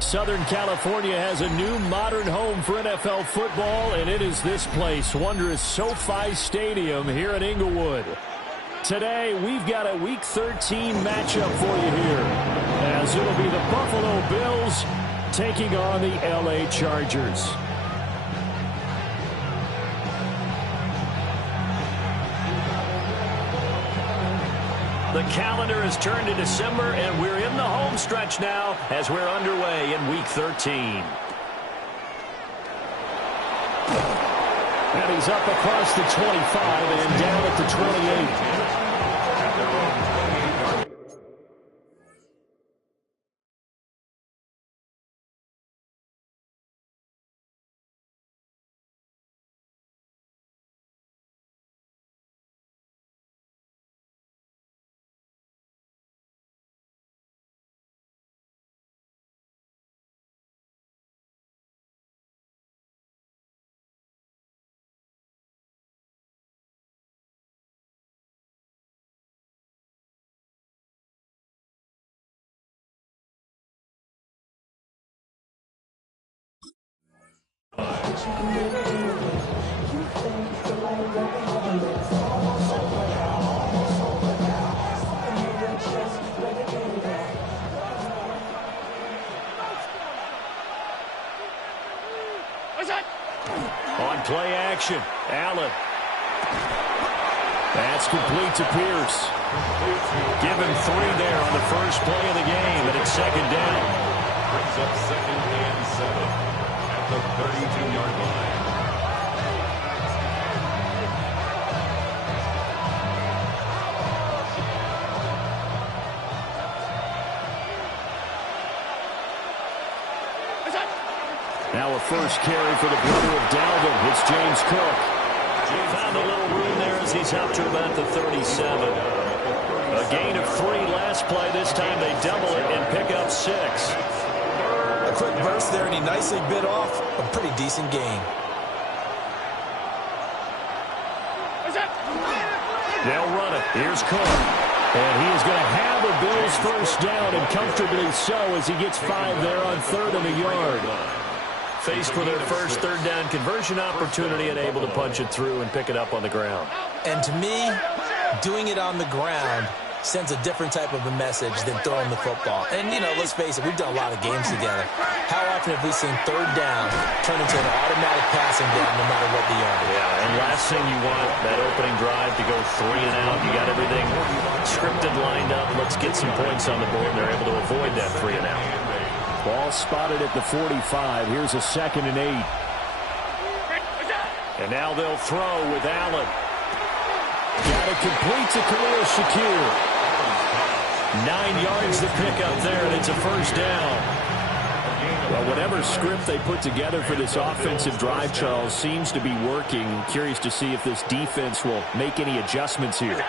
Southern California has a new modern home for NFL football, and it is this place, wondrous SoFi Stadium here in Inglewood. Today, we've got a Week 13 matchup for you here, as it'll be the Buffalo Bills taking on the LA Chargers. The calendar has turned to December, and we're in the home stretch now as we're underway in Week 13. And he's up across the 25 and down at the 28. On play action, Allen. That's complete to Pierce. Given 3 there on the first play of the game, and it's second down. Brings up 2nd and 7 at the 32-yard line. Now a first carry for the brother of Dalvin. It's James Cook. Found a little room there as he's up to about the 37. A gain of 3 last play. This time they double it and pick up 6. A quick burst there, and he nicely bit off a pretty decent gain. They'll run it. Here's Cook. And he is going to have a Bills first down, and comfortably so as he gets 5 there on 3rd and a yard. Faced with their first 3rd down conversion opportunity and able to punch it through and pick it up on the ground. And to me, doing it on the ground sends a different type of a message than throwing the football. And, you know, let's face it, we've done a lot of games together. How often have we seen 3rd down turn into an automatic passing down no matter what the yard is? Yeah, and last thing you want, that opening drive to go 3 and out. You got everything scripted, lined up. Let's get some points on the board, and they're able to avoid that 3 and out. Ball spotted at the 45. Here's a 2nd and 8. And now they'll throw with Allen. Got it complete to Khalil Shakir. 9 yards to pick up there, and it's a first down. Well, whatever script they put together for this offensive drive, Charles, seems to be working. Curious to see if this defense will make any adjustments here.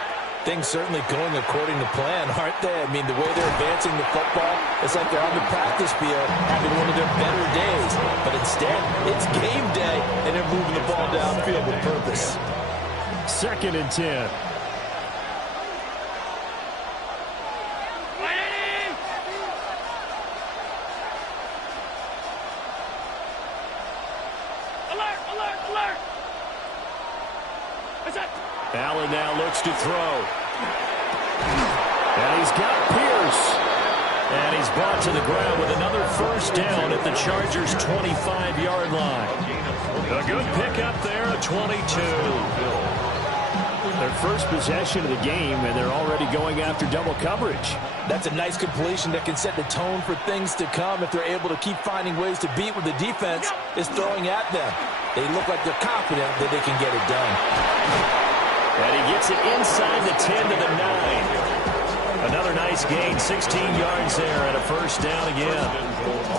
Things certainly going according to plan, aren't they? I mean, the way they're advancing the football, it's like they're on the practice field having one of their better days. But instead, it's game day, and they're moving the ball downfield with purpose. 2nd and 10. Allen now looks to throw. And he's got Pierce. And he's brought to the ground with another first down at the Chargers' 25-yard line. A good pickup there, a 22. Their first possession of the game, and they're already going after double coverage. That's a nice completion that can set the tone for things to come if they're able to keep finding ways to beat what the defense is throwing at them. They look like they're confident that they can get it done. And he gets it inside the 10 to the 9. Another nice gain, 16 yards there and a first down again.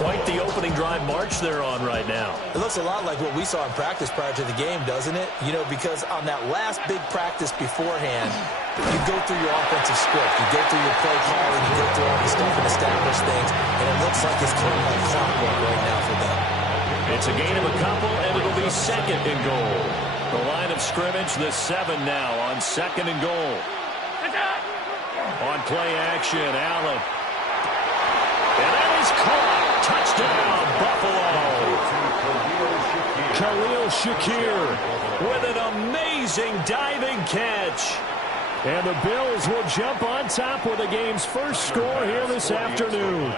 Quite the opening drive march they're on right now. It looks a lot like what we saw in practice prior to the game, doesn't it? You know, because on that last big practice beforehand, you go through your offensive script, you go through your play calling, you go through all the stuff and establish things, and it looks like it's kind of like clockwork right now for them. It's a gain of a couple, and it'll be second and goal. The line of scrimmage, the 7 now on second and goal. On play action, Allen. And that is caught. Touchdown, Buffalo. Khalil Shakir with an amazing diving catch. And the Bills will jump on top with the game's first score here this afternoon.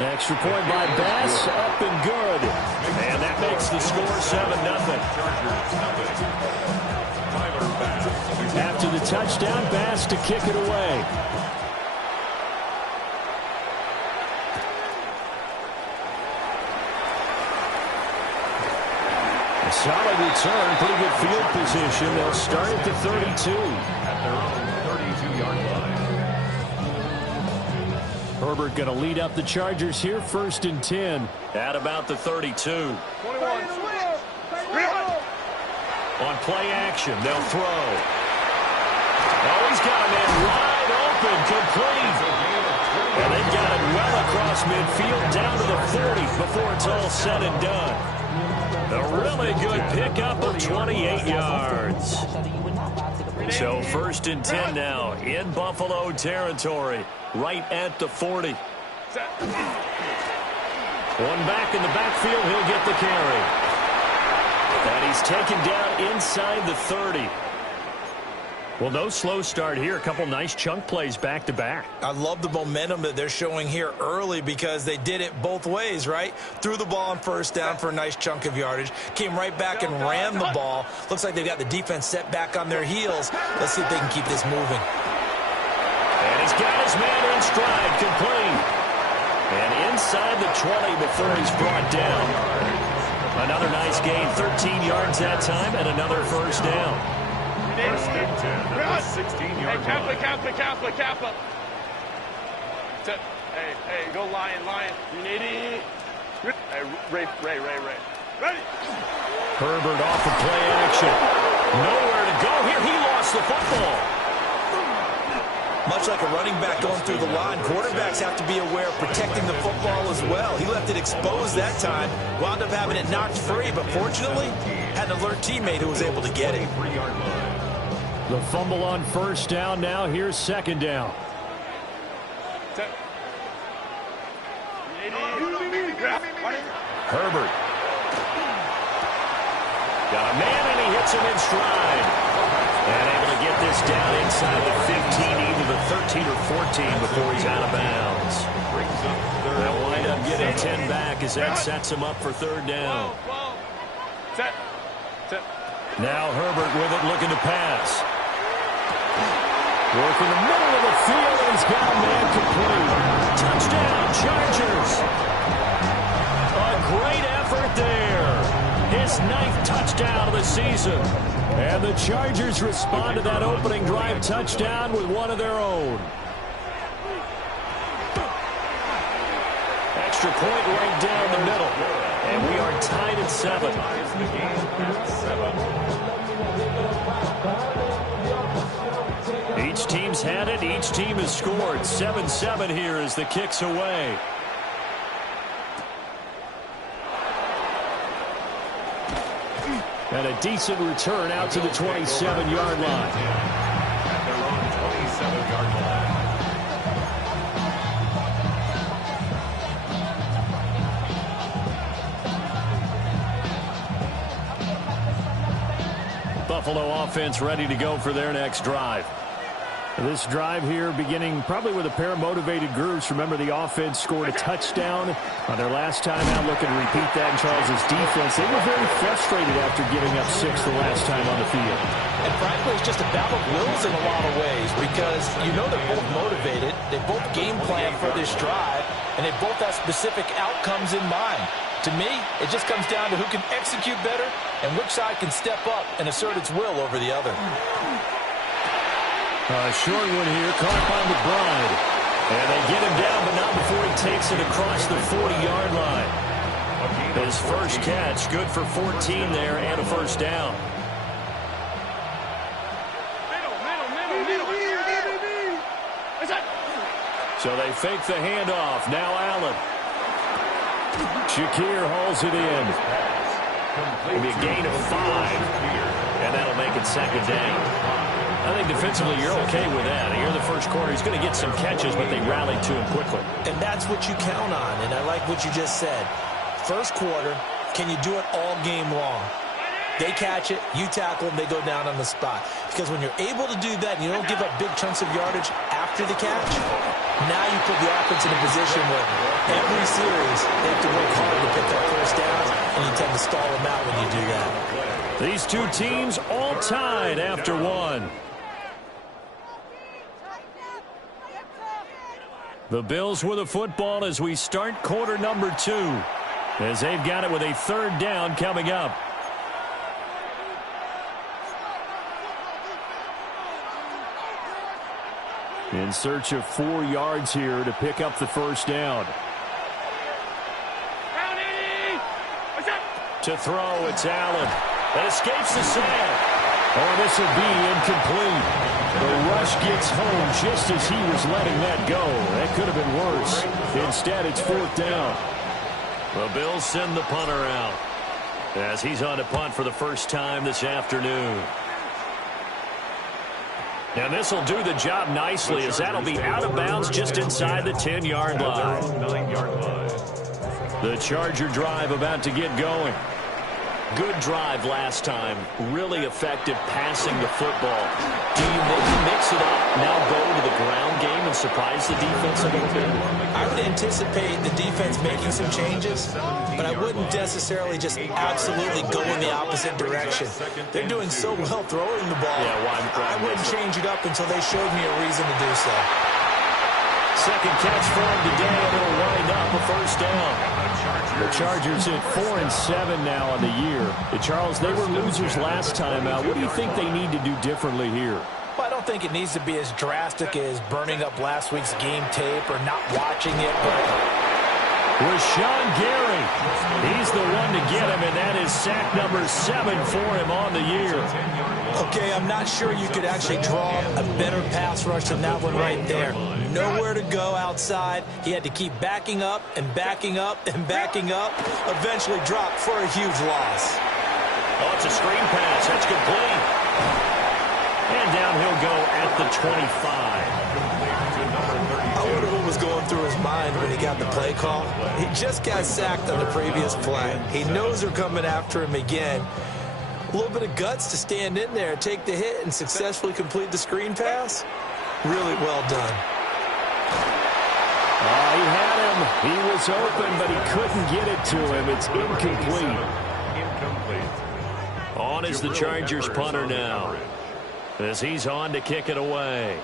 Extra point by Bass, up and good. And that makes the score 7-0. After the touchdown, Bass to kick it away. A solid return, pretty good field position. They'll start at the 32. At their own 32-yard line. Herbert going to lead up the Chargers here, 1st and 10. At about the 32. 21. On play action, they'll throw. Oh, he's got a man wide open, complete. And they got it well across midfield, down to the 40 before it's all said and done. A really good pickup of 28 yards. So 1st and 10 now in Buffalo territory, right at the 40. One back in the backfield, he'll get the carry. And he's taken down inside the 30. Well, no slow start here. A couple nice chunk plays back-to-back. I love the momentum that they're showing here early because they did it both ways, right? Threw the ball on 1st down for a nice chunk of yardage. Came right back and ran the ball. Looks like they've got the defense set back on their heels. Let's see if they can keep this moving. And he's got his man in stride, complete. And inside the 20 before he's brought down. Another nice gain, 13 yards that time, and another 1st down. 1st and 10 at the 16-yard line. Kappa. Hey, go Lion. You need it. Hey, Ray. Ready? Herbert off of play action. Nowhere to go here. He lost the football. Much like a running back going through the line, quarterbacks have to be aware of protecting the football as well. He left it exposed that time, wound up having it knocked free, but fortunately, had an alert teammate who was able to get it. The fumble on 1st down now. Here's 2nd down. Herbert. Got a man, and he hits him in stride. And able to get this down inside the 15, either the 13 or 14 before he's out of bounds. They'll wind up getting 10 back as that sets him up for 3rd down. Now Herbert with it, looking to pass. Working the middle of the field, and he's got a man complete. Touchdown, Chargers. A great effort there. His 9th touchdown of the season. And the Chargers respond to that opening drive touchdown with one of their own. Extra point right down the middle. And we are tied at 7. Each team's had it. Each team has scored. 7-7 here as the kick's away. And a decent return out to the 27-yard line. At their own 27-yard line. Buffalo offense ready to go for their next drive. This drive here beginning probably with a pair of motivated groups. Remember, the offense scored a touchdown on their last time out. Looking to repeat that in Charles' defense. They were very frustrated after giving up 6 the last time on the field. And frankly, it's just a battle of wills in a lot of ways because you know they're both motivated. They both game plan for this drive. and they both have specific outcomes in mind. To me, it just comes down to who can execute better and which side can step up and assert its will over the other. Short one here, caught by McBride. And they get him down, but not before he takes it across the 40-yard line. His first catch, good for 14 there and a first down. So they fake the handoff. Now Allen. Shakir hauls it in. It'll be a gain of 5. And that'll make it second down. I think defensively you're okay with that. Here in the first quarter, he's going to get some catches, but they rallied to him quickly. And that's what you count on, and I like what you just said. First quarter, can you do it all game long? They catch it, you tackle them, they go down on the spot. Because when you're able to do that and you don't give up big chunks of yardage after the catch, now you put the offense in a position where every series they have to work hard to pick up first downs, and you tend to stall them out when you do that. These two teams all tied after one. The Bills with a football as we start quarter number 2. As they've got it with a third down coming up. In search of 4 yards here to pick up the first down. To throw, it's Allen. That escapes the sack. Oh, this will be incomplete. The rush gets home just as he was letting that go. That could have been worse. Instead, it's 4th down. The Bills send the punter out as he's on to punt for the first time this afternoon. And this will do the job nicely as that'll be out of bounds just inside the 10-yard line. The Charger drive about to get going. Good drive last time. Really effective passing the football. Do you maybe mix it up, now go to the ground game and surprise the defense a little bit? I would anticipate the defense making some changes, but I wouldn't necessarily just absolutely go in the opposite direction. They're doing so well throwing the ball. Yeah, I wouldn't change it up until they showed me a reason to do so. Second catch for him today, and it'll wind up a first down. The Chargers at 4-7 now on the year. Charles, they were losers last time out. What do you think they need to do differently here? Well, I don't think it needs to be as drastic as burning up last week's game tape or not watching it, but Rashawn Gary, he's the one to get him, and that is sack number 7 for him on the year. Okay, I'm not sure you could actually draw a better pass rush than that one right there. Nowhere to go outside. He had to keep backing up and backing up and backing up. Eventually dropped for a huge loss. Oh, it's a screen pass. That's complete. And down he'll go at the 25. I wonder what was going through his mind when he got the play call. He just got sacked on the previous play. He knows they're coming after him again. A little bit of guts to stand in there, take the hit, and successfully complete the screen pass. Really well done. He had him. He was open, but he couldn't get it to him. It's incomplete. On is the Chargers punter now, as he's on to kick it away.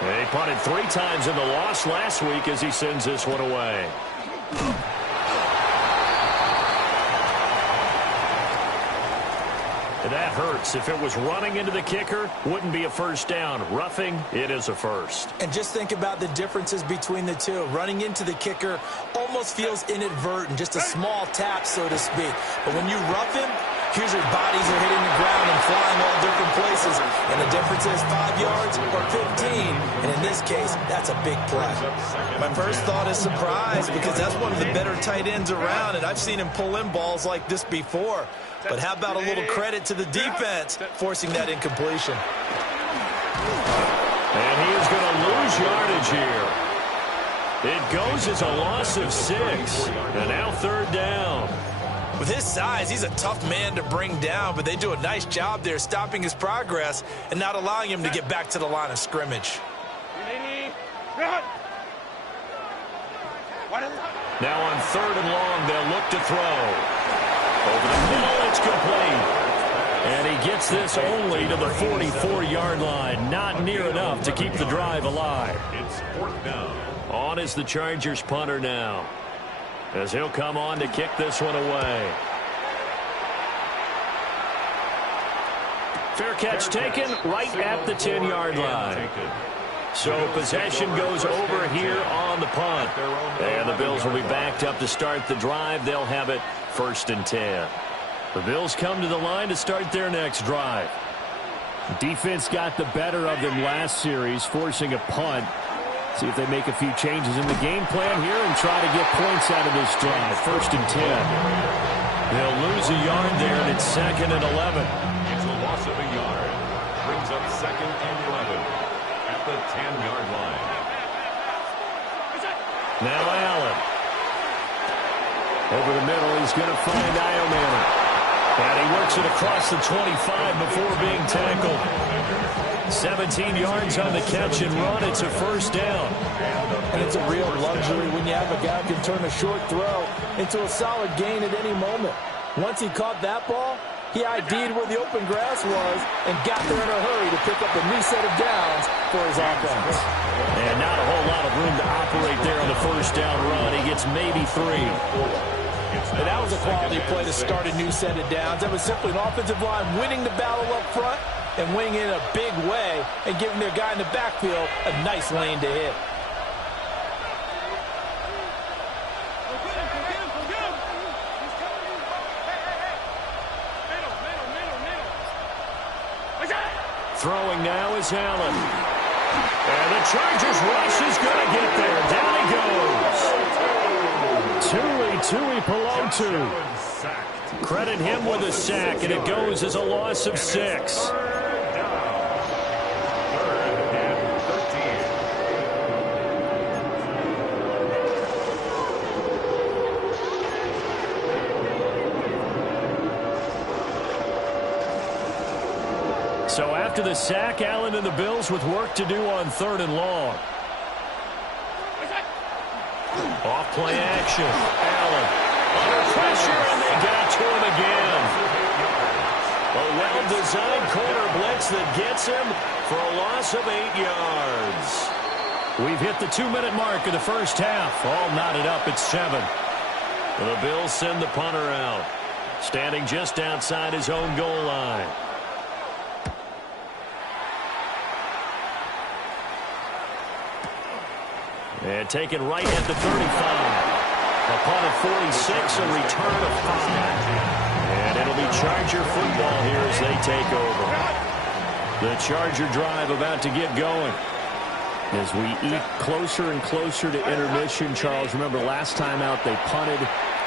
He punted 3 times in the loss last week as he sends this one away. That hurts. If it was running into the kicker, wouldn't be a first down. Roughing, it is a first. And just think about the differences between the two. Running into the kicker almost feels inadvertent, just a small tap, so to speak. But when you rough him, here's his bodies are hitting the ground and flying all different places. And the difference is 5 yards or 15. And in this case, that's a big play. My first thought is surprise because that's one of the better tight ends around. And I've seen him pull in balls like this before. But how about a little credit to the defense forcing that incompletion? And he is going to lose yardage here. It goes as a loss of 6. And now 3rd down. With his size, he's a tough man to bring down, but they do a nice job there stopping his progress and not allowing him to get back to the line of scrimmage. Now on 3rd and long, they'll look to throw. Over the middle, it's complete. And he gets this only to the 44-yard line. Not near enough to keep the drive alive. It's 4th down. On is the Chargers punter now, as he'll come on to kick this one away. Fair catch taken right at the 10-yard line. So possession goes over here on the punt. And the Bills will be backed up to start the drive. They'll have it 1st and 10. The Bills come to the line to start their next drive. Defense got the better of them last series, forcing a punt. See if they make a few changes in the game plan here and try to get points out of this drive. 1st and 10. They'll lose a yard there, and it's 2nd and 11. It's a loss of a yard. Brings up 2nd and 11 at the 10-yard line. Now Allen. Over the middle, he's going to find Iomanner. And he works it across the 25 before being tackled. 17 yards on the catch and run. It's a 1st down. And it's a real luxury when you have a guy who can turn a short throw into a solid gain at any moment. Once he caught that ball, he ID'd where the open grass was and got there in a hurry to pick up a new set of downs for his offense. And not a whole lot of room to operate there on the 1st down run. He gets maybe 3. And that was a quality play to start a new set of downs. That was simply an offensive line winning the battle up front and winning in a big way and giving their guy in the backfield a nice lane to hit. Throwing now is Allen. And the Chargers rush is going to get there. Down he goes. Tui Pelotu. Credit him with a sack, and it goes as a loss of 6. So after the sack, Allen and the Bills with work to do on 3rd and long. Off play action. Allen under pressure, and they got to him again. A well-designed corner blitz that gets him for a loss of 8 yards. We've hit the 2-minute mark of the 1st half. All knotted up at 7. The Bills send the punter out, standing just outside his own goal line. And taken right at the 35. A punt of 46, a return of 5. And it'll be Charger football here as they take over. The Charger drive about to get going. As we eat closer and closer to intermission, Charles, remember last time out they punted.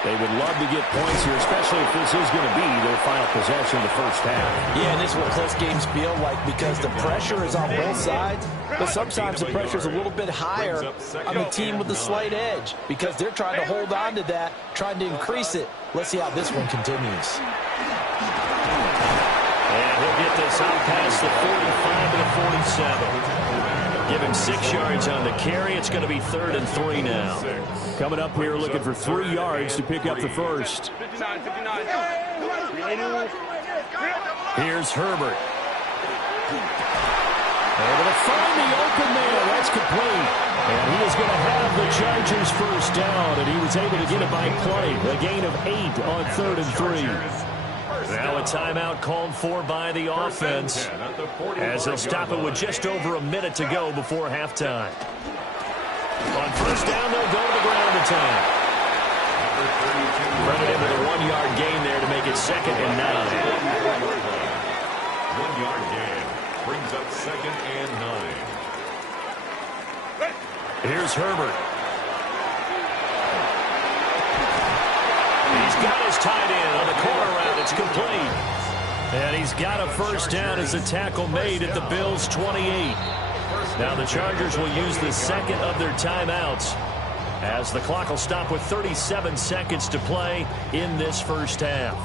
They would love to get points here, especially if this is going to be their final possession of the 1st half. Yeah, and this is what close games feel like because the pressure is on both sides, but sometimes the pressure is a little bit higher on the team with the slight edge because they're trying to hold on to that, trying to increase it. Let's see how this one continues. And he'll get this out past the 45 to the 47. Give him 6 yards on the carry. It's going to be 3rd and 3 now. Coming up here looking for 3 yards to pick up the 1st. Here's Herbert. Able to find the open man. That's complete. And he is going to have the Chargers 1st down, and he was able to get it by play. A gain of 8 on 3rd and 3. Now a timeout called for by the offense as they'll stop it with just over a minute to go before halftime. On 1st down, they'll go to the ground attack. Credit him with a 1-yard gain there to make it 2nd and 9. 1-yard gain brings up 2nd and 9. Here's Herbert. He's got his tight end on the corner route. It's complete. And he's got a 1st down as a tackle made at the Bills' 28. Now the Chargers will use the 2nd of their timeouts as the clock will stop with 37 seconds to play in this 1st half.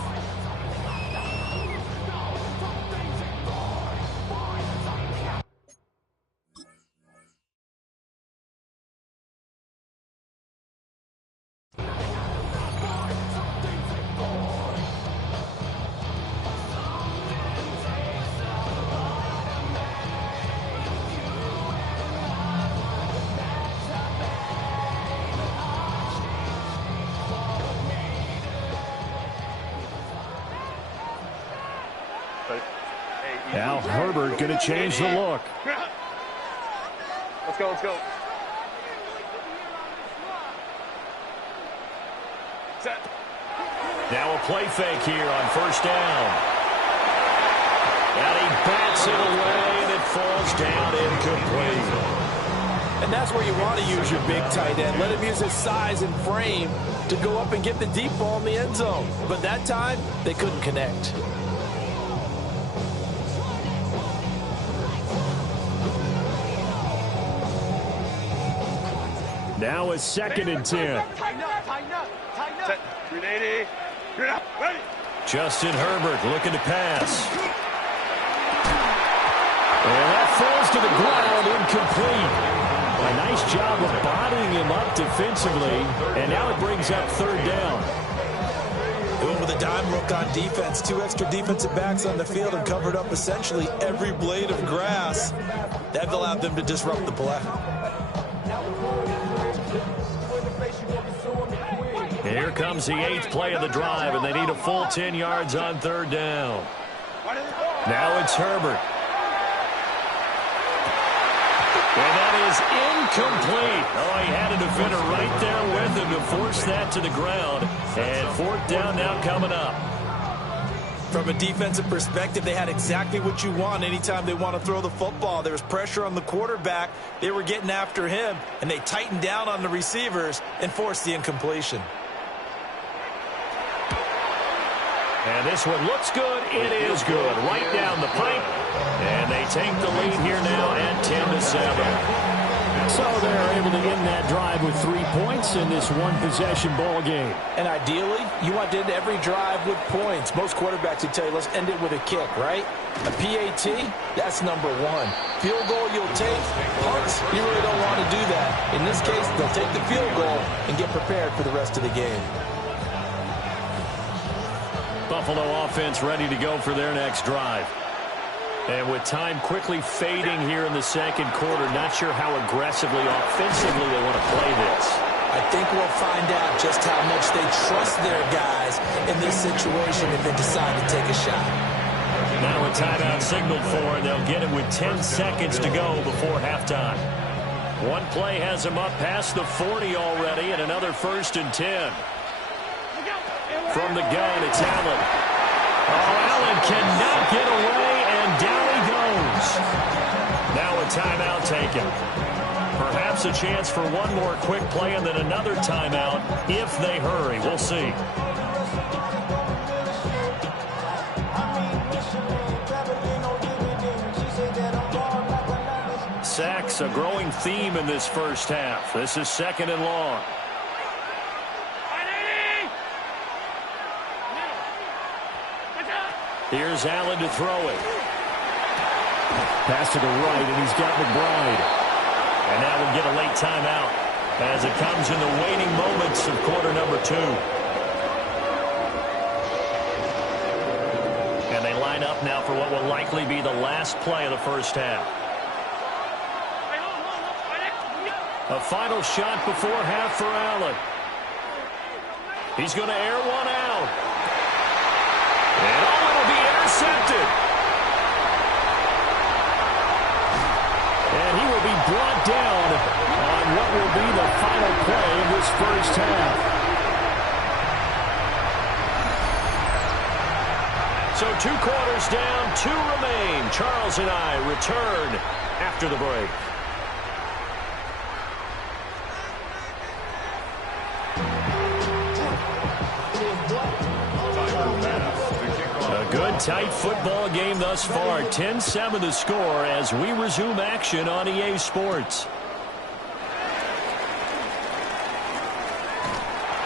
Now Herbert going to change the look. Let's go, let's go. Set. Now a play fake here on first down. And he bats it away, and it falls down incomplete. And that's where you want to use your big tight end. Let him use his size and frame to go up and get the deep ball in the end zone. But that time, they couldn't connect. Now a 2nd and 10. Tighten up. Set. 380. Ready. Justin Herbert looking to pass. And that falls to the ground, incomplete. A nice job of bodying him up defensively, and now it brings up 3rd down. Doing with a dime look on defense, 2 extra defensive backs on the field and covered up essentially every blade of grass. That allowed them to disrupt the play. Here comes the 8th play of the drive, and they need a full 10 yards on 3rd down. Now it's Herbert. And that is incomplete. Oh, he had a defender right there with him to force that to the ground. And 4th down now coming up. From a defensive perspective, they had exactly what you want anytime they want to throw the football. There was pressure on the quarterback. They were getting after him, and they tightened down on the receivers and forced the incompletion. And this one looks good. It is good. Right down the pipe. And they take the lead here now at 10-7. So they're able to end that drive with 3 points in this one-possession ball game. And ideally, you want to end every drive with points. Most quarterbacks would tell you, let's end it with a kick, right? A PAT, that's number 1. Field goal you'll take. Punts, you really don't want to do that. In this case, they'll take the field goal and get prepared for the rest of the game. Buffalo offense ready to go for their next drive. And with time quickly fading here in the 2nd quarter, not sure how aggressively, offensively they want to play this. I think we'll find out just how much they trust their guys in this situation if they decide to take a shot. Now a timeout signaled for, and they'll get it with 10 seconds to go before halftime. One play has them up past the 40 already, and another 1st and 10. From the gun, it's Allen. Oh, Allen cannot get away, and down he goes. Now a timeout taken. Perhaps a chance for one more quick play and then another timeout if they hurry. We'll see. Sacks, a growing theme in this first half. This is 2nd and long. Here's Allen to throw it. Pass to the right, and he's got McBride. And now we'll get a late timeout as it comes in the waning moments of quarter number 2. And they line up now for what will likely be the last play of the first half. A final shot before half for Allen. He's going to air one out. And it'll be intercepted. And he will be brought down on what will be the final play of this first half. So 2 quarters down, 2 remain. Charles and I return after the break. Good, tight football game thus far. 10-7 the score as we resume action on EA Sports.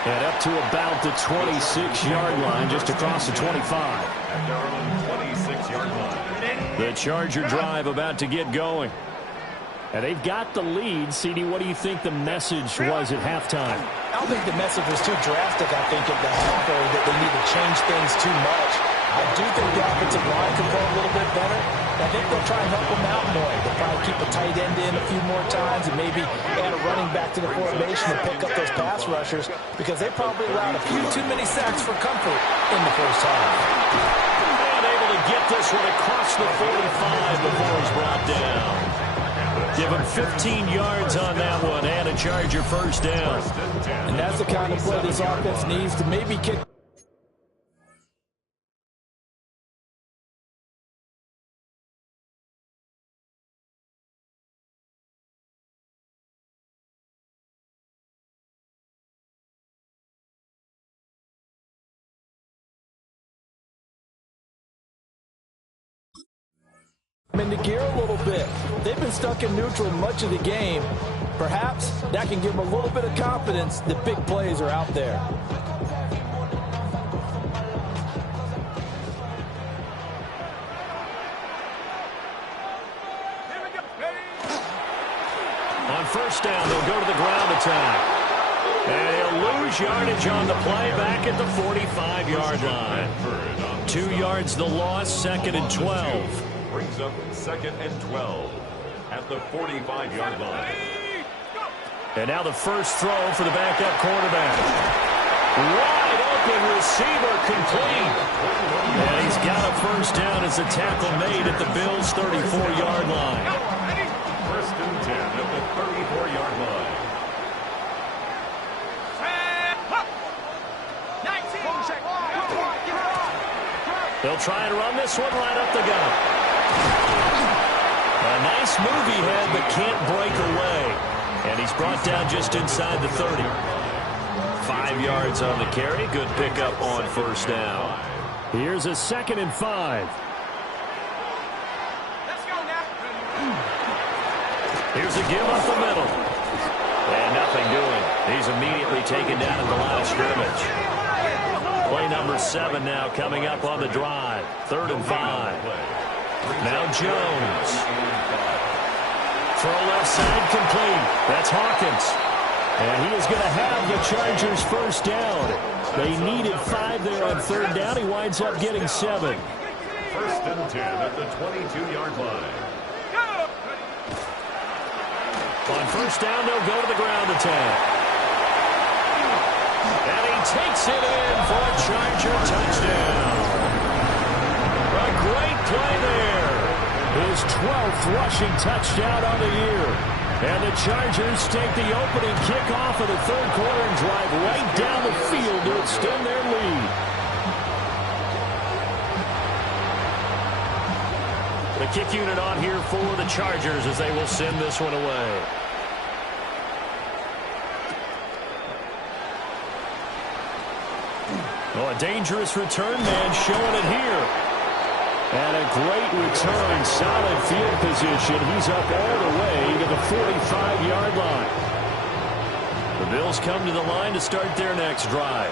And up to about the 26-yard line, just across the 25. At their own 26-yard line. The Charger drive about to get going. And they've got the lead. CD, what do you think the message was at halftime? I don't think the message was too drastic, I think, at the half, or that they need to change things too much. I do think the offensive line could play a little bit better. I think they'll try and help them out more. They'll probably keep a tight end in a few more times and maybe add a running back to the formation and pick up those pass rushers because they probably allowed a few too many sacks for comfort in the first half. And able to get this one across the 45 before he's brought down. Give him 15 yards on that one and a Charger first down. And that's the kind of play this offense needs to maybe kick. Into gear a little bit. They've been stuck in neutral much of the game. Perhaps that can give them a little bit of confidence that big plays are out there. On first down, they'll go to the ground attack. And he'll lose yardage on the play back at the 45-yard line. 2 yards the loss, 2nd and 12. Brings up 2nd and 12 at the 45-yard line. And now the first throw for the backup quarterback. Wide open receiver complete. And he's got a first down as the tackle made at the Bills' 34-yard line. 1st and 10 at the 34-yard line. They'll try and run this one right up the gut. A nice move he had, but can't break away. And he's brought down just inside the 30. 5 yards on the carry. Good pickup on first down. Here's a 2nd and 5. Let's go now. Here's a give up the middle. And nothing doing. He's immediately taken down at the line of scrimmage. Play number 7 now coming up on the drive. 3rd and 5. Now Jones. Throw left side complete. That's Hawkins. And he is going to have the Chargers first down. They needed 5 there on 3rd down. He winds up getting 7. 1st and 10 at the 22-yard line. On first down, they'll go to the ground attack. And he takes it in for a Charger touchdown. A great play there. His 12th rushing touchdown on the year. And the Chargers take the opening kickoff of the 3rd quarter and drive right down the field to extend their lead. The kick unit on here for the Chargers as they will send this one away. Oh, a dangerous return man showing it here. And a great return, solid field position. He's up all the way to the 45-yard line. The Bills come to the line to start their next drive.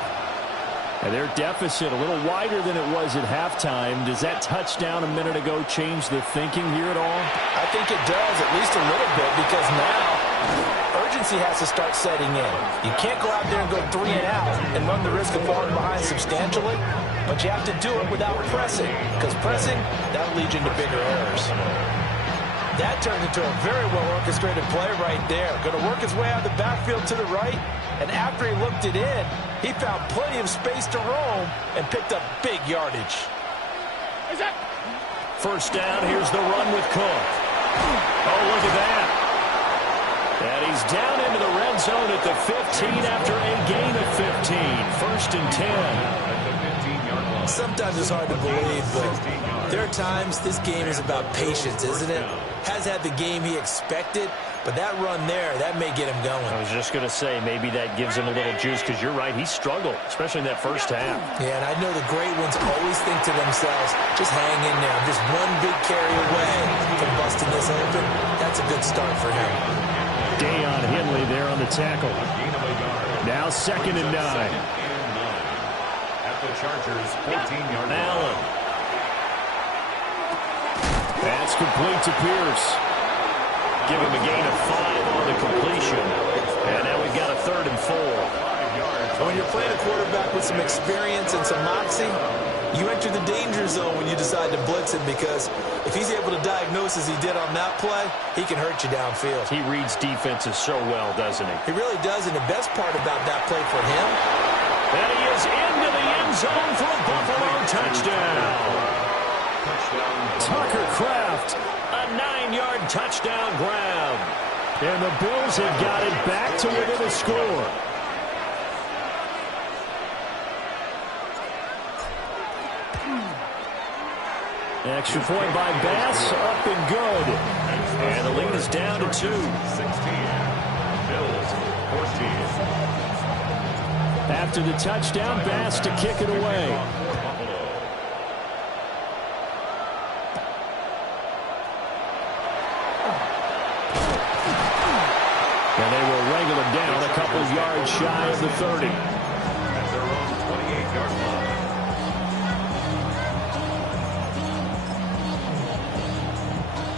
And their deficit a little wider than it was at halftime. Does that touchdown a minute ago change the thinking here at all? I think it does, at least a little bit, because now urgency has to start setting in. You can't go out there and go 3 and out and run the risk of falling behind substantially, but you have to do it without pressing, because pressing, that'll lead you into bigger errors. That turned into a very well-orchestrated play right there. Going to work his way out of the backfield to the right, and after he looked it in, he found plenty of space to roam and picked up big yardage. First down, here's the run with Cook. Oh, look at that. And he's down into the red zone at the 15 after a gain of 15. 1st and 10. Sometimes it's hard to believe, but there are times this game is about patience, isn't it? Has had the game he expected, but that run there, that may get him going. I was just going to say, maybe that gives him a little juice, because you're right, he struggled, especially in that first half. Yeah, and I know the great ones always think to themselves, just hang in there. I'm just one big carry away from busting this open. That's a good start for him. Deion Henley there on the tackle. Now 2nd and 9. At the Chargers' 14-yard line. Allen. That's complete to Pierce. Give him a gain of 5 on the completion. And now we've got a 3rd and 4. When you're playing a quarterback with some experience and some moxie, you enter the danger zone when you decide to blitz him, because if he's able to diagnose as he did on that play, he can hurt you downfield. He reads defenses so well, doesn't he? He really does, and the best part about that play for him, and he is into the end zone for a Buffalo touchdown. Tucker Kraft, a 9-yard touchdown grab. And the Bills have got it back to within a score. Extra point by Bass, up and good. And the lead is down to 2. 16. Bills 14. After the touchdown, Bass to kick it away. And they will wrangle him down a couple of yards shy of the 30. At their own 28-yard line.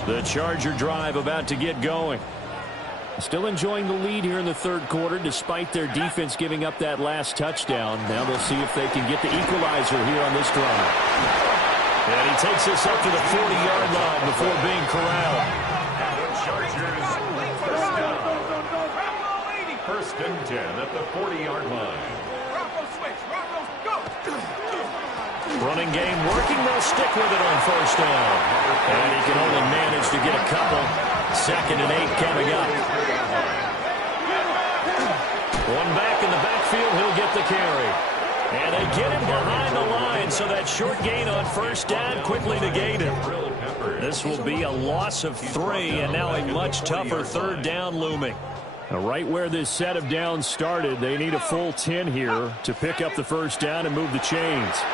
The Charger drive about to get going. Still enjoying the lead here in the third quarter despite their defense giving up that last touchdown. Now they'll see if they can get the equalizer here on this drive. And he takes this up to the 40-yard line before being corralled. And the Chargers first down. First and 10 at the 40-yard line. Running game working. They'll stick with it on first down. And he can only manage to get a couple. 2nd and 8 coming up. One back in the backfield. He'll get the carry. And they get him behind the line, so that short gain on first down quickly negated. This will be a loss of 3, and now a much tougher third down looming. Now, right where this set of downs started, they need a full 10 here to pick up the first down and move the chains.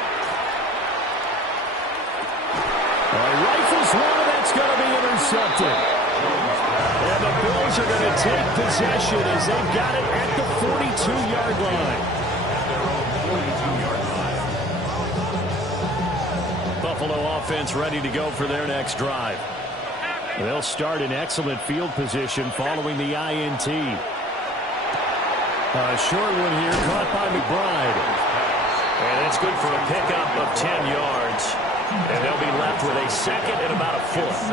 Rifles one, that's going to be intercepted. And the Bills are going to take possession as they've got it at the 42-yard line. Buffalo offense ready to go for their next drive. They'll start in excellent field position following the INT. A short one here caught by McBride. And it's good for a pickup of 10 yards. And they'll be left with a 2nd and about a 4th.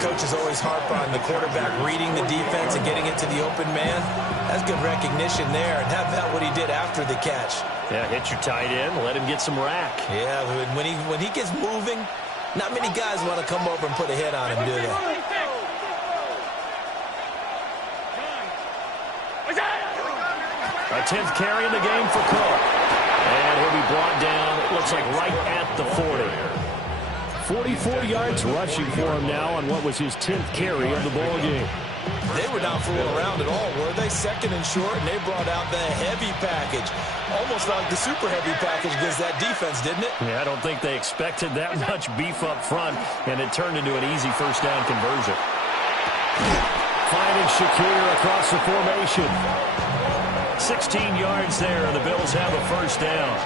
Coaches always harp on the quarterback reading the defense and getting into the open man. That's good recognition there. And how about what he did after the catch? Yeah, hit your tight end, let him get some rack. Yeah, when he gets moving, not many guys want to come over and put a hit on him, do they? A 10th carry in the game for Cook. And he'll be brought down, it looks like right at the 40. 44 yards rushing for him now on what was his 10th carry of the ball game. They were not fooling around at all, were they? 2nd and short, and they brought out the heavy package. Almost like the super heavy package against that defense, didn't it? Yeah, I don't think they expected that much beef up front, and it turned into an easy first down conversion. Finding Shakir across the formation. 16 yards there, and the Bills have a first down.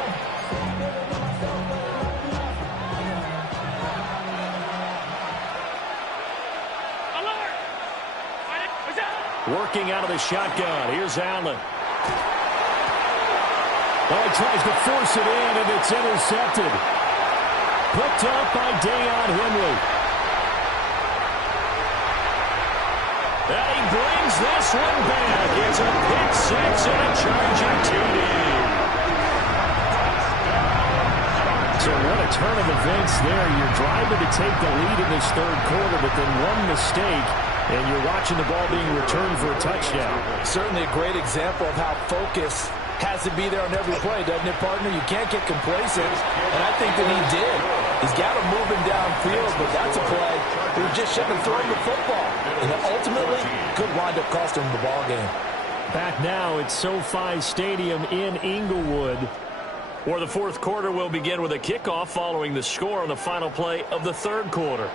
Working out of the shotgun. Here's Allen. Oh, he tries to force it in, and it's intercepted. Picked up by Deion Henry. And he brings this one back. It's a pick 6 and a Charger TD. So what a turn of events there. You're driving to take the lead in this third quarter, but then one mistake, and you're watching the ball being returned for a touchdown. Certainly a great example of how focus has to be there on every play, doesn't it, partner? You can't get complacent, and I think that he did. He's got him moving downfield, but that's a play. He just shouldn't have thrown the football. And ultimately, could wind up costing him the ball game. Back now at SoFi Stadium in Inglewood, where the fourth quarter will begin with a kickoff following the score on the final play of the third quarter.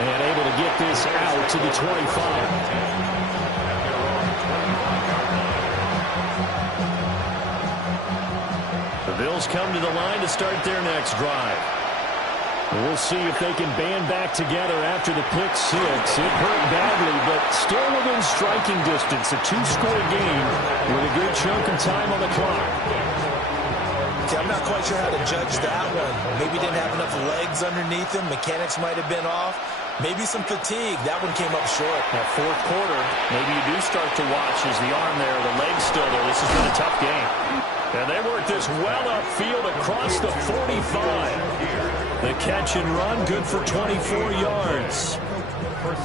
And able to get this out to the 25. The Bills come to the line to start their next drive. We'll see if they can band back together after the pick 6. It hurt badly, but still within striking distance. A 2-score game with a good chunk of time on the clock. Okay, I'm not quite sure how to judge that one. Maybe didn't have enough legs underneath him. Mechanics might have been off. Maybe some fatigue. That one came up short. That fourth quarter, maybe you do you start to watch is the arm there, the leg still there. This has been a tough game. And they work this well upfield across the 45. The catch and run, good for 24 yards.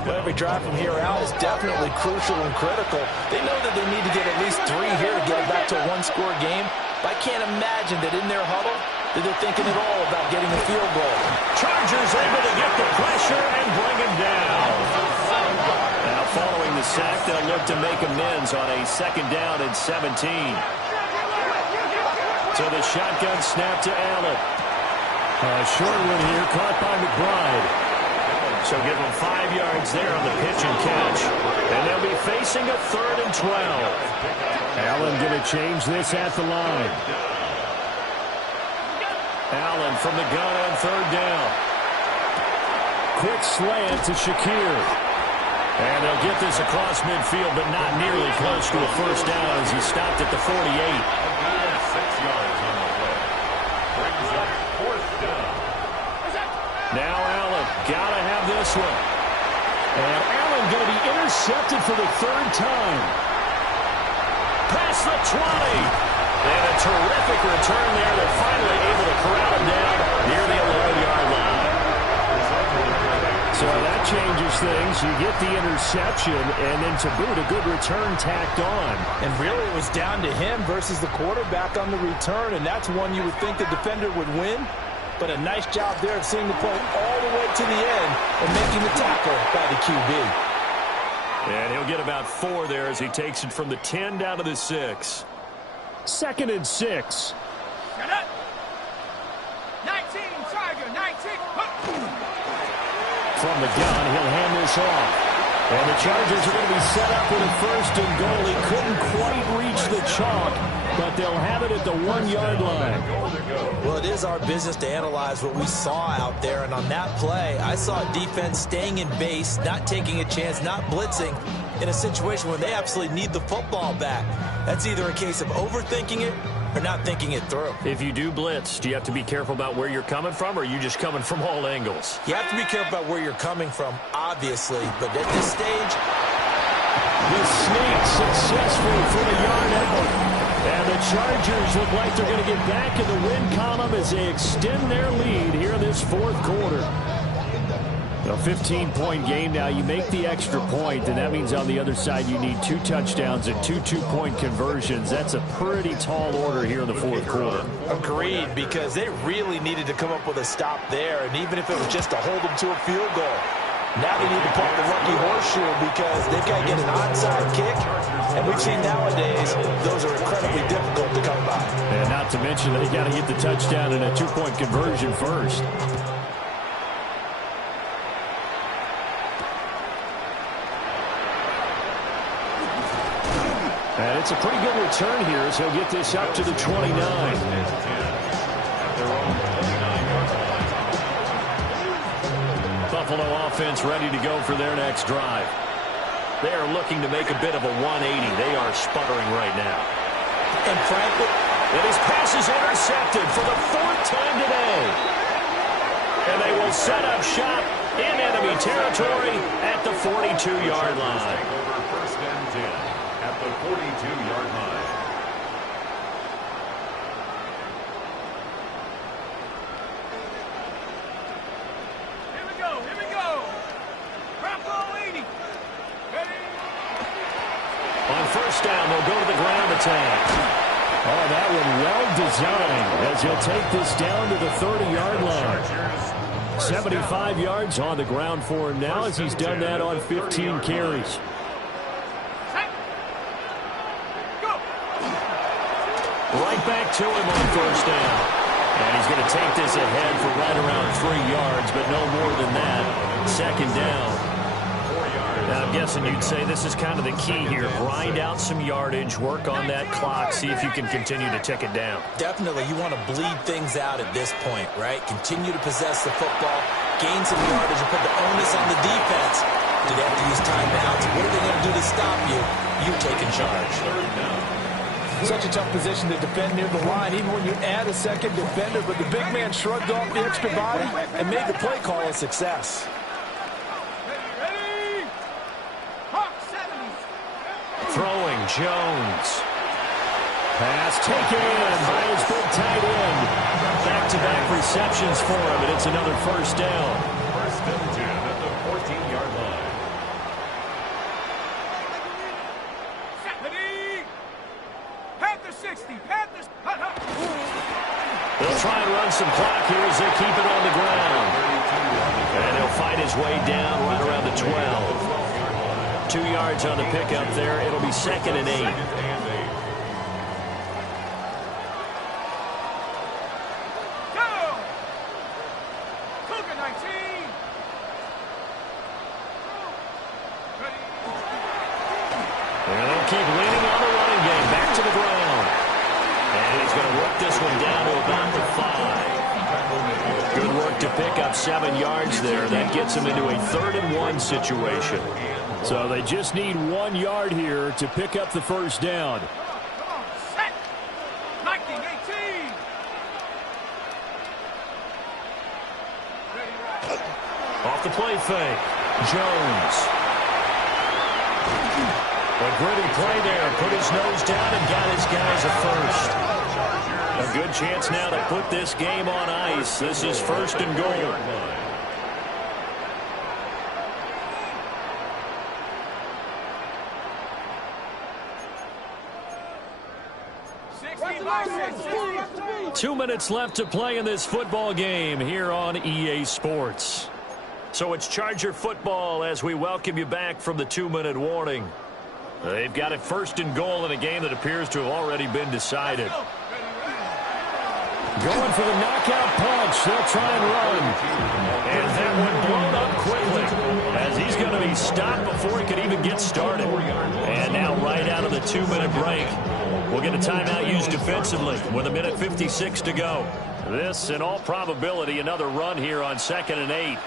Well, every drive from here out is definitely crucial and critical. They know that they need to get at least 3 here to get it back to a one-score game. But I can't imagine that in their huddle that they're thinking at all about getting a field goal. Chargers able to get the pressure and bring him down. Now following the sack, they'll look to make amends on a 2nd down and 17. So the shotgun snap to Allen. A short one here, caught by McBride. So give them 5 yards there on the pitch and catch. And they'll be facing a 3rd and 12. Allen going to change this at the line. Allen from the gun on 3rd down. Quick slant to Shakir. And they'll get this across midfield, but not nearly close to a 1st down as he stopped at the 48. 6 yards on the play. Brings up 4th down. Now Allen, gotta have this one. And Allen going to be intercepted for the 3rd time. Past the 20. And a terrific return there. They're finally able to corral him down near the 11-yard line. So that changes things. You get the interception, and then to boot, a good return tacked on. And really, it was down to him versus the quarterback on the return, and that's one you would think the defender would win. But a nice job there of seeing the play all the way to the end and making the tackle by the QB. And he'll get about 4 there as he takes it from the 10 down to the 6. 2nd and 6. 19, Tiger, 19. From the gun, he'll hand this off. And the Chargers are going to be set up with a 1st and goal. He couldn't quite reach the chalk, but they'll have it at the 1-yard line. Well, it is our business to analyze what we saw out there. And on that play, I saw defense staying in base, not taking a chance, not blitzing in a situation where they absolutely need the football back. That's either a case of overthinking it or not thinking it through. If you do blitz, do you have to be careful about where you're coming from, or are you just coming from all angles? You have to be careful about where you're coming from, obviously. But at this stage, the sneak successful from a yard out. And the Chargers look like they're going to get back in the win column as they extend their lead here in this 4th quarter. A 15-point game now. You make the extra point, and that means on the other side you need 2 touchdowns and 2 two-point conversions. That's a pretty tall order here in the 4th quarter. Agreed, because they really needed to come up with a stop there, and even if it was just to hold them to a field goal. Now they need to pump the lucky horseshoe because they've got to get an onside kick, and we've seen nowadays those are incredibly difficult to come by. And not to mention they got to get the touchdown and a 2-point conversion first. And it's a pretty good return here as he'll get this up to the 29. Buffalo offense ready to go for their next drive. They are looking to make a bit of a 180. They are sputtering right now. and frankly, and his pass is intercepted for the 4th time today. And they will set up shop in enemy territory at the 42-yard line. Over 1st and 10 at the 42-yard line. Here we go, here we go. Bronco 80. Ready? On 1st down, they'll go to the ground attack. Oh, that one well designed as he'll take this down to the 30-yard line. 75 yards on the ground for him now as he's done that on 15 carries. Set. Go. Right back to him on 1st down. And he's going to take this ahead for right around 3 yards, but no more than that. 2nd down. Now, I'm guessing you'd say this is kind of the key here. Grind out some yardage, work on that clock, see if you can continue to tick it down. definitely you want to bleed things out at this point, right? Continue to possess the football, gain some yardage, and put the onus on the defense. Do they have to use timeouts? What are they going to do to stop you? You taking charge. Such a tough position to defend near the line, even when you add a second defender. But the big man shrugged off the extra body and made the play call a success. Ready? Hawk 70. Throwing, Jones. Pass taken in by his big tight end. Back-to-back receptions for him, and it's another first down. First and 10 at the 14-yard line. Panther 60. Panthers. They'll try and run some clock here as they keep it on the ground. And he'll fight his way down right around the 12. 2 yards on the pickup there. It'll be 2nd and 8. And they'll keep leaning on the running game. Back to the ground. And he's going to work this one down to about the 5. Good work to pick up 7 yards there. That gets him into a 3rd and 1 situation. So they just need 1 yard here to pick up the first down. Come on, set. 19-18. Off the play fake. Jones. A gritty play there. Put his nose down and got his guys a first. A good chance now to put this game on ice. This is 1st and goal. Watch 2 minutes left to play in this football game here on EA Sports. So it's Charger football as we welcome you back from the 2-minute warning. They've got it 1st and goal in a game that appears to have already been decided. Going for the knockout punch. They'll try and run. And that one blown up quickly as he's going to be stopped before he could even get started. And now right out of the 2-minute break, we'll get a timeout used defensively with 1:56 to go. This, in all probability, another run here on 2nd and 8.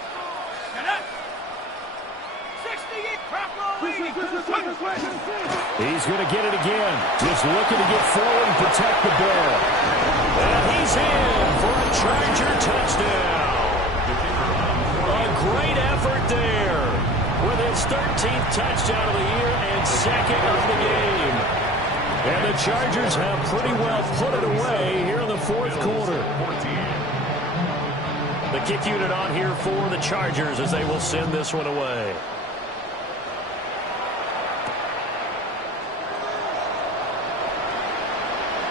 He's going to get it again. Just looking to get forward and protect the ball. And he's in for a Charger touchdown. A great effort there with his 13th touchdown of the year and 2nd of the game. And the Chargers have pretty well put it away here in the 4th quarter. The kick unit on here for the Chargers as they will send this one away.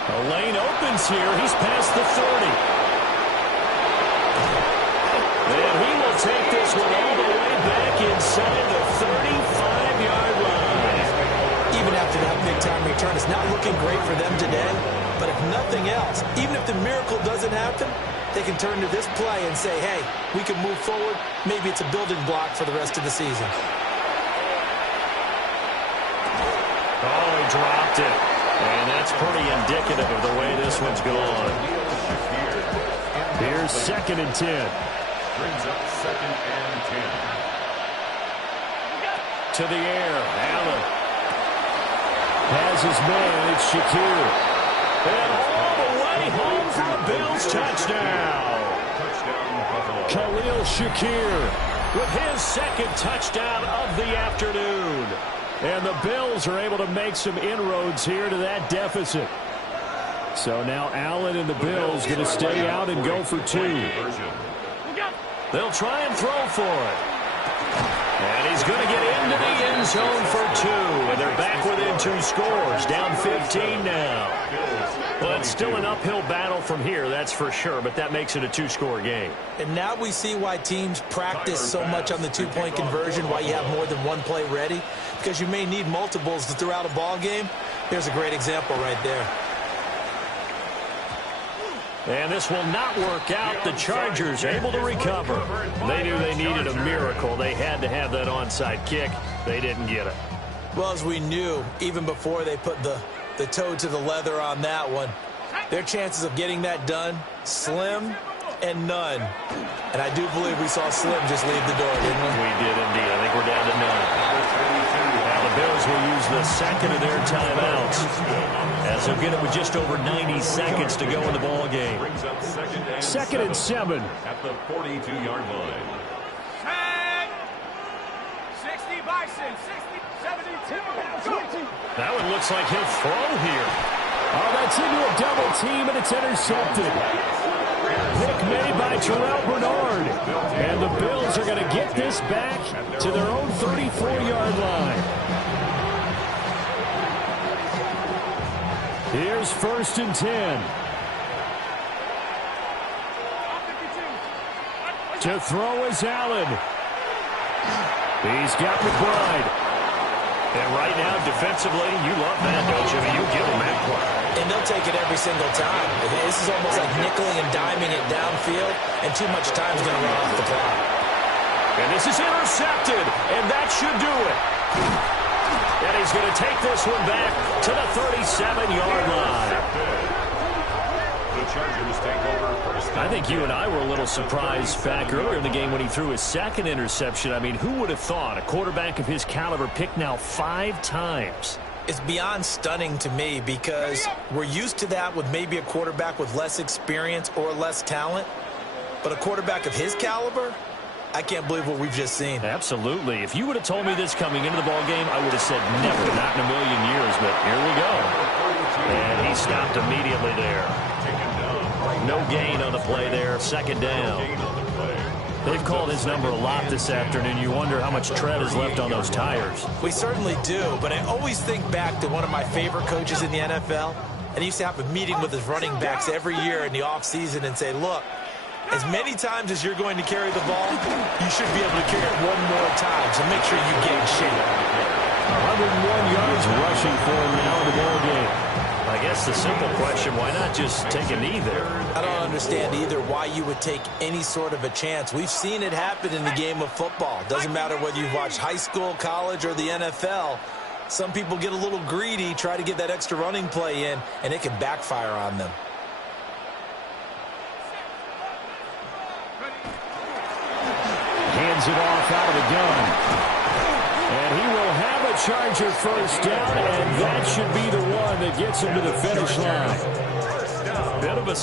A lane opens here. He's past the 30. And he will take this one all the way back inside the 35-yard line. Even after that big-time return, it's not looking great for them today. But if nothing else, even if the miracle doesn't happen, they can turn to this play and say, hey, we can move forward. Maybe it's a building block for the rest of the season. Oh, he dropped it. And that's pretty indicative of the way this one's gone. Here's 2nd and 10. Brings up 2nd and 10. To the air, Allen. Has his man, it's Shakir. And all the way home for a Bills touchdown. Khalil Shakir With his 2nd touchdown of the afternoon. And the Bills are able to make some inroads here to that deficit. So now Allen and the Bills going to stay out and go for 2. They'll try and throw for it. And he's going to get into the end zone for 2. And they're back within 2 scores. Down 15 now. But still an uphill battle from here, that's for sure. But that makes it a 2-score game. And now we see why teams practice so much on the 2-point conversion, why you have more than one play ready. Because you may need multiples throughout a ball game. Here's a great example right there. And this will not work out. The Chargers able to recover. They knew they needed a miracle. They had to have that onside kick. They didn't get it. Well, as we knew, even before they put the toe to the leather on that one, their chances of getting that done, slim and none. And I do believe we saw Slim just leave the door, didn't we? We did indeed. I think we're down to none. Now the Bills will use the 2nd of their timeouts as they'll get it with just over 90 seconds to go in the ball game. 2nd and 7. At the 42-yard line. 60 Bison, 60, 72. That looks like he'll throw here. Oh, that's into a double team, and it's intercepted. Pick made by Terrell Bernard. And the Bills are going to get this back to their own 34-yard line. Here's 1st and 10. To throw is Allen. He's got McBride. And right now, defensively, you love that, don't you? You give him that play. And they'll take it every single time. This is almost like nickeling and diming it downfield, and too much time's going to run off the clock. And this is intercepted, and that should do it. And he's going to take this one back to the 37-yard line. The Chargers take over first. I think you and I were a little surprised back earlier in the game when he threw his second interception. I mean, who would have thought a quarterback of his caliber picked now 5 times? It's beyond stunning to me because we're used to that with maybe a quarterback with less experience or less talent. But a quarterback of his caliber, I can't believe what we've just seen. Absolutely. If you would have told me this coming into the ballgame, I would have said never, not in a million years. But here we go. And he stopped immediately there. No gain on the play there. 2nd down. They've called his number a lot this afternoon. You wonder how much tread is left on those tires. We certainly do, but I always think back to one of my favorite coaches in the NFL, and he used to have a meeting with his running backs every year in the offseason and say, look, as many times as you're going to carry the ball, you should be able to carry it one more time, so make sure you get in shape. 101 yards rushing for him now in the ballgame. I guess the simple question, why not just take a knee there? I don't understand either why you would take any sort of a chance. We've seen it happen in the game of football. Doesn't matter whether you've watched high school, college, or the NFL. Some people get a little greedy, try to get that extra running play in, and it can backfire on them. Hands it off out of the gun. And he will have a Charger first down, and that should be the one that gets him to the finish line. Bit of a